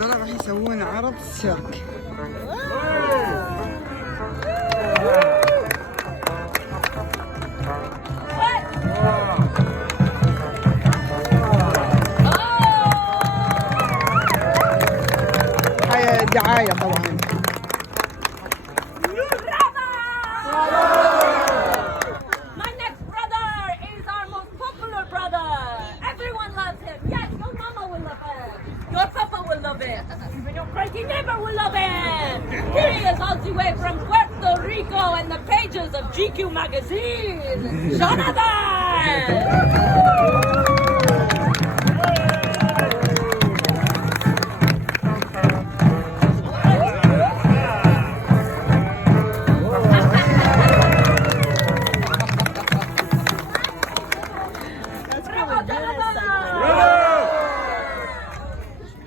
هذول راح يسوون عرض السرك. هاي دعاية طبعا. My next brother is our most popular brother. Everyone loves him. Yes, your mama will love him. Your papa will love him. Even your crazy neighbor will love him. Here he is all the way from Puerto Rico and the pages of GQ magazine. Jonathan!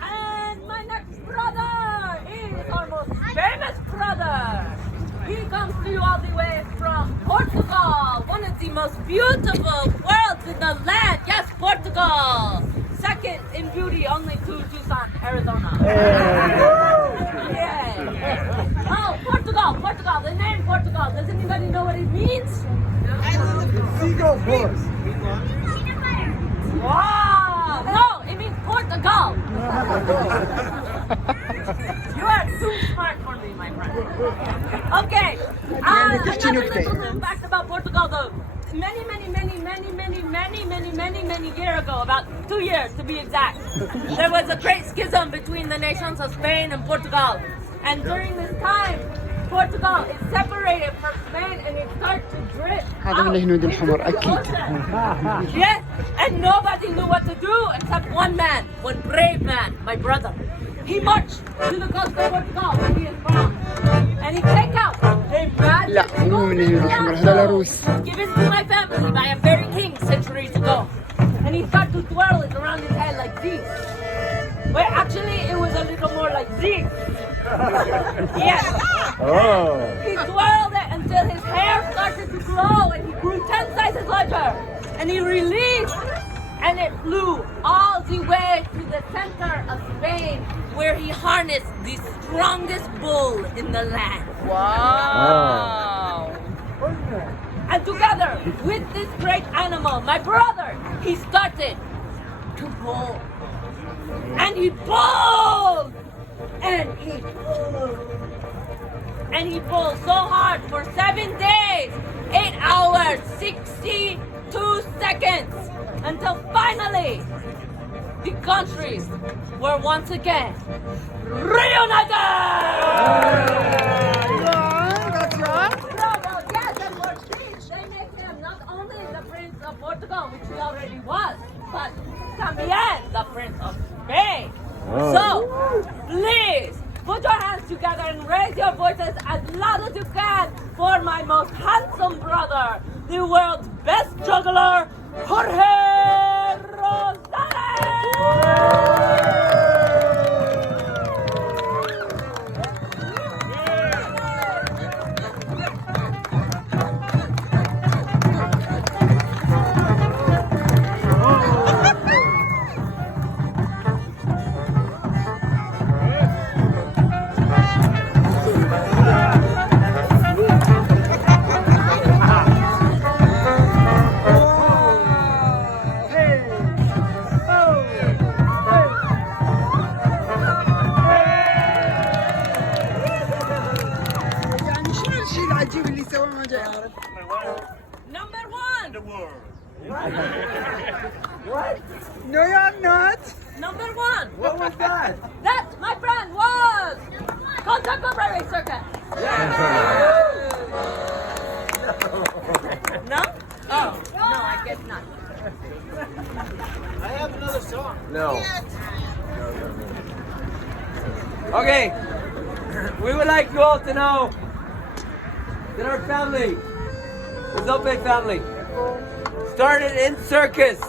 And my next brother is our most famous brother. He comes to you all the way from Portugal, one of the most beautiful worlds in the land. Yes, Portugal. Second in beauty only to Tucson, Arizona. Yeah. Oh, Portugal, Portugal. The name Portugal. Does anybody know what it means? Seagull force. Wow! No, it means Portugal. You are too smart for me, my friend. Okay. Another little fact about Portugal, though. Many years ago, about 2 years to be exact, there was a great schism between the nations of Spain and Portugal. And during this time, Portugal is separated from Spain and it starts to drift هذا من الهنود الحمر أكيد. Yes, and nobody knew what to do except one man, one brave man, my brother. He marched to the coast of Portugal where he is from, and he take out a bad لا مو من الهنود الحمر هذول الروس. given to my family by a fairy king centuries ago. And he started to twirl it around his head like this. Well, actually, it was a little more like this. Yes. Oh. He twirled it until his hair started to grow and he grew 10 sizes larger. And he released and it flew all the way to the center of Spain where he harnessed the strongest bull in the land. Wow. And together with this great animal, my brother, he started to pull. And he pulled! And he pulled. And he pulled so hard for 7 days, 8 hours, 62 seconds, until finally the countries were once again reunited! That's right. Bravo, yes, and for this, they make him not only the Prince of Portugal, which he already was, but también the Prince of Spain. So, please, put your hands together and raise your voices as loud as you can for my most handsome brother, the world's best juggler, Jorge Rosales! يعني شنو الشيء العجيب اللي سواه ما جاي يعرف؟ Number one! What? No, you're not. Number one! What was that? That, my friend, was contemporary circus. No? Oh, no, I guess not. I have another song. No. Okay. We would like you all to know that our family, the Zope family, started in circus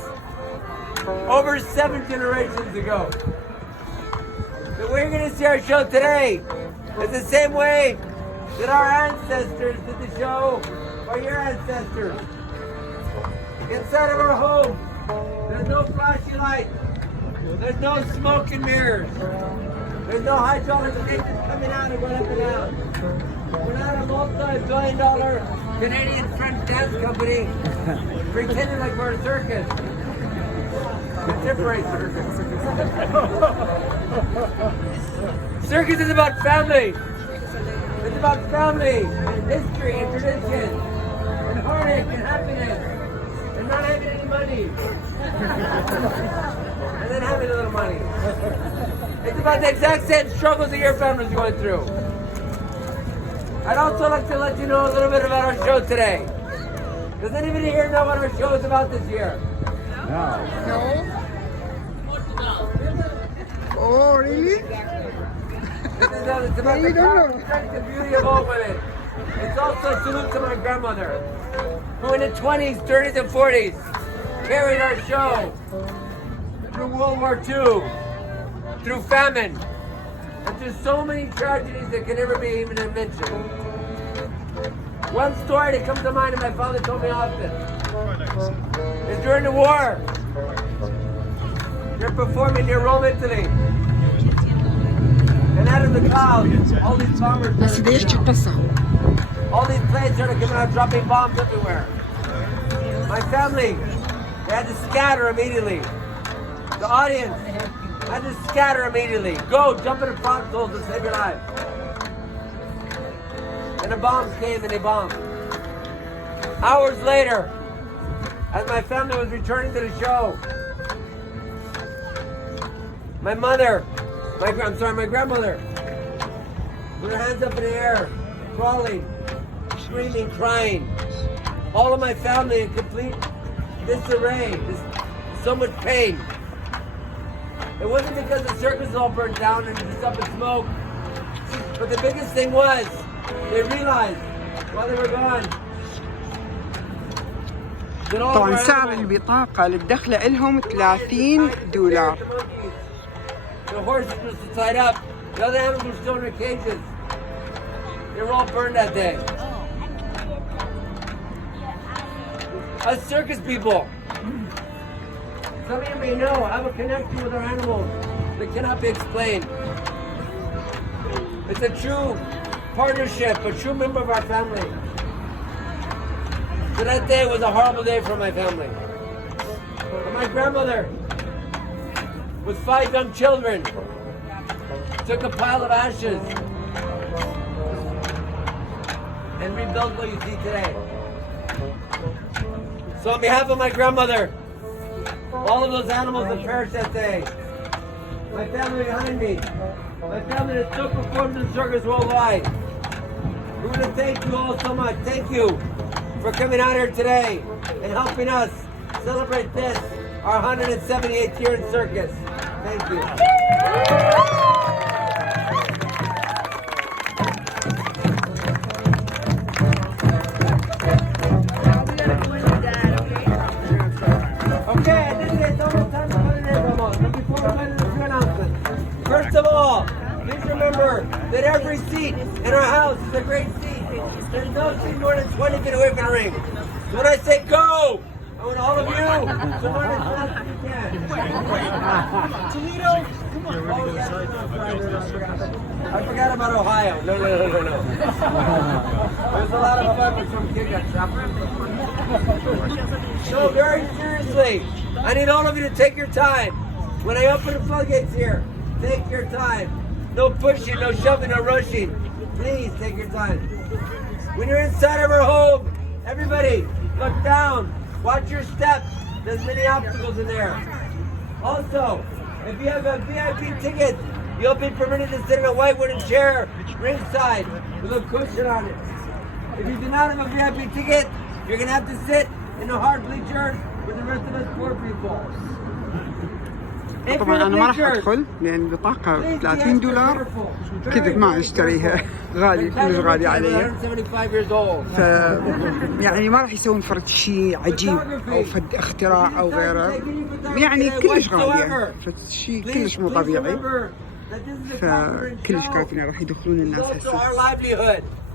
over 7 generations ago. The way you're going to see our show today is the same way that our ancestors did the show, or your ancestors. Inside of our home, there's no flashy lights. There's no smoke and mirrors. There's no hydraulic stations coming out and going up and down. We're not a multi-billion-dollar Canadian-French dance company pretending like we're a circus. Contemporary circus. Circus is about family. It's about family and history and tradition and heartache and happiness and not having any money and then having a little money. It's about the exact same struggles that your family's going through. I'd also like to let you know a little bit about our show today. Does anybody here know what our show is about this year? No. Oh, really? It's about the power, strength, and beauty of all women. It's also a salute to my grandmother, who in the 20s, 30s, and 40s carried our show through World War II, through famine, and through so many tragedies that can never be even mentioned. One story that comes to mind and my father told me often is during the war, they're performing near Rome, Italy. And out of the clouds, all these bombers بس دي ايش القصة؟ all these planes started coming out dropping bombs everywhere. My family, they had to scatter immediately. The audience had to scatter immediately. Go, jump in the foxholes to save your life. And the bombs came and they bombed. Hours later, as my family was returning to the show, my grandmother, with her hands up in the air, crawling, screaming, crying. All of my family in complete disarray, so much pain. It wasn't because the circus all burned down and just up in smoke, but the biggest thing was they realized while they were gone that all of طبعا our سعر animals, البطاقة للدخلة إلهم $30. the horses were tied up, the other animals were still in their cages. They were all burned that day. Us circus people, some of you may know, have a connection with our animals that cannot be explained. It's a true partnership, a true member of our family. So that day was a horrible day for my family. But my grandmother, with 5 young children, took a pile of ashes and rebuilt what you see today. So on behalf of my grandmother, all of those animals that perished that day, my family behind me, my family that still performs in circus worldwide, we want to thank you all so much. Thank you for coming out here today and helping us celebrate this, our 178th year in circus. Thank you. Okay, I think it's almost time to put it in, Ramon. But before we put it in, a few announcements. First of all, please remember that every seat in our house is a great seat. There's no seat more than 20 feet away from the ring. So when I say go, I want all of you to run as fast as you can. Toledo, come on. Oh, yeah, I forgot about Ohio. No. There's a lot of fun with some kid got shot. So very seriously, I need all of you to take your time. When I open the floodgates here, take your time. No pushing, no shoving, no rushing. Please take your time. When you're inside of our home, everybody, look down. Watch your steps. There's many obstacles in there. Also, if you have a VIP ticket, you'll be permitted to sit in a white wooden chair ringside with a cushion on it. If you do not have a VIP ticket, you're going to have to sit in the hard bleachers with the rest of us poor people. طبعا أنا ما راح أدخل لأن البطاقة $30 كذا ما أشتريها غالي كلش غالي علي يعني ما راح يسوون فرد شيء عجيب أو فد اختراع أو غيره يعني كلش غالية فد شيء كلش مو طبيعي فكلش كافيين راح يدخلون الناس هسه